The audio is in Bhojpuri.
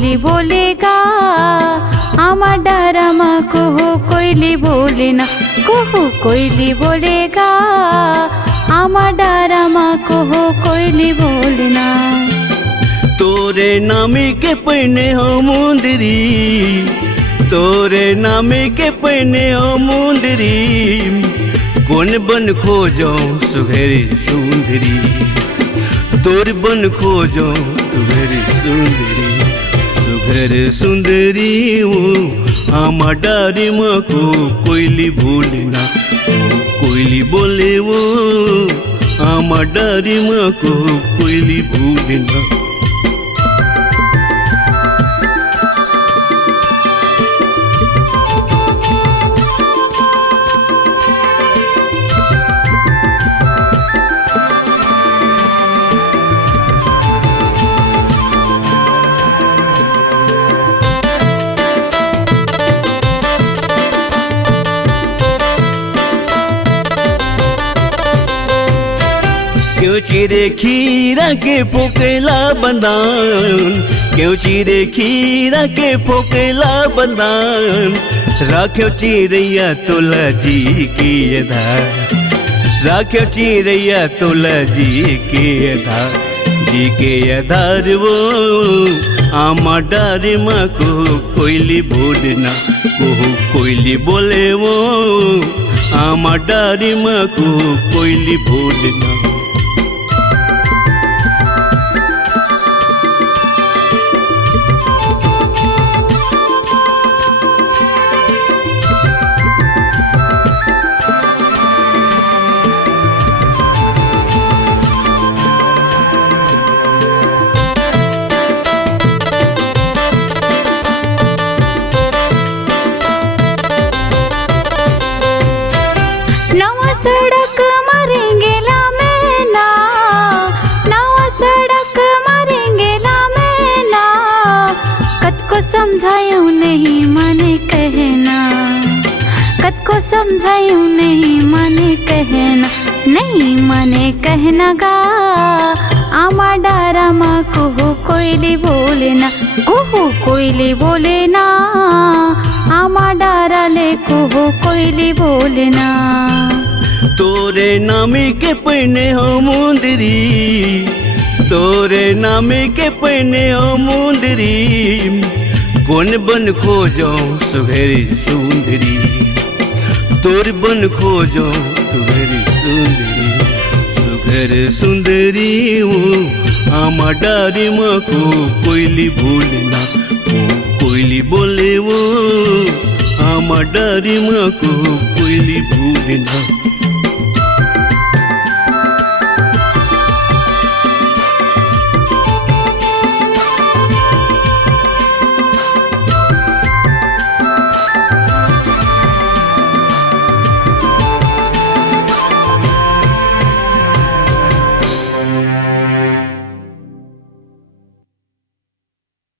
कोयली बोलेगा आमा डारामा कुहू कोयली बोले ना कुहू कोयली बोलेगा आमा डारामा कुहू कोयली बोले ना। तोरे नामे के पहने हो मुंदरी, तोरे नामे के पहने हो मुंदरी, कौन बन खोजो सुघेरी सुंदरी, तोर बन खोजो सुघेरी सुंदरी, सुघेर सुंदरी वो आमा डारामा को कोयली बोले ना कोयली बोले वो आमा डारामा को कोयली बोले ना। क्यों चिरे खीरा के फोकेला बंदान, क्यों चिरे खीरा के फोकेला बंदान, राख्यो चिरैया तोला जी की धार, राख्यो चिरैया तोला जी के धार, जी के धार वो आमा डारामा को कोयली बोले ना कुहू कोयली बोले वो आमा डारामा को कोयली बोले ना। नवा सड़क मारेंगे लामेला, नवा सड़क मारेंगे लामेला, कद को समझायूं नहीं माने कहना, कद को समझायूं नहीं माने कहना, नहीं माने कहना गा आमा डारामा कुहू कोयली बोले ना कुहू कोयली बोले ना आमा डाराले कुहू कोयली बोले ना। तोरे नामे के पहने हो मुंदरी, तोरे नामे के पहने हो मुंदरी, कौन बन खोजो सुघेरी सुंदरी, तोर बन खोजो सुघेरी सुंदरी, सुघेर सुंदरी वो आमा डारामा को कोयली बोले ना कोयली बोले वो आमा डारामा को कोयली बोले ना।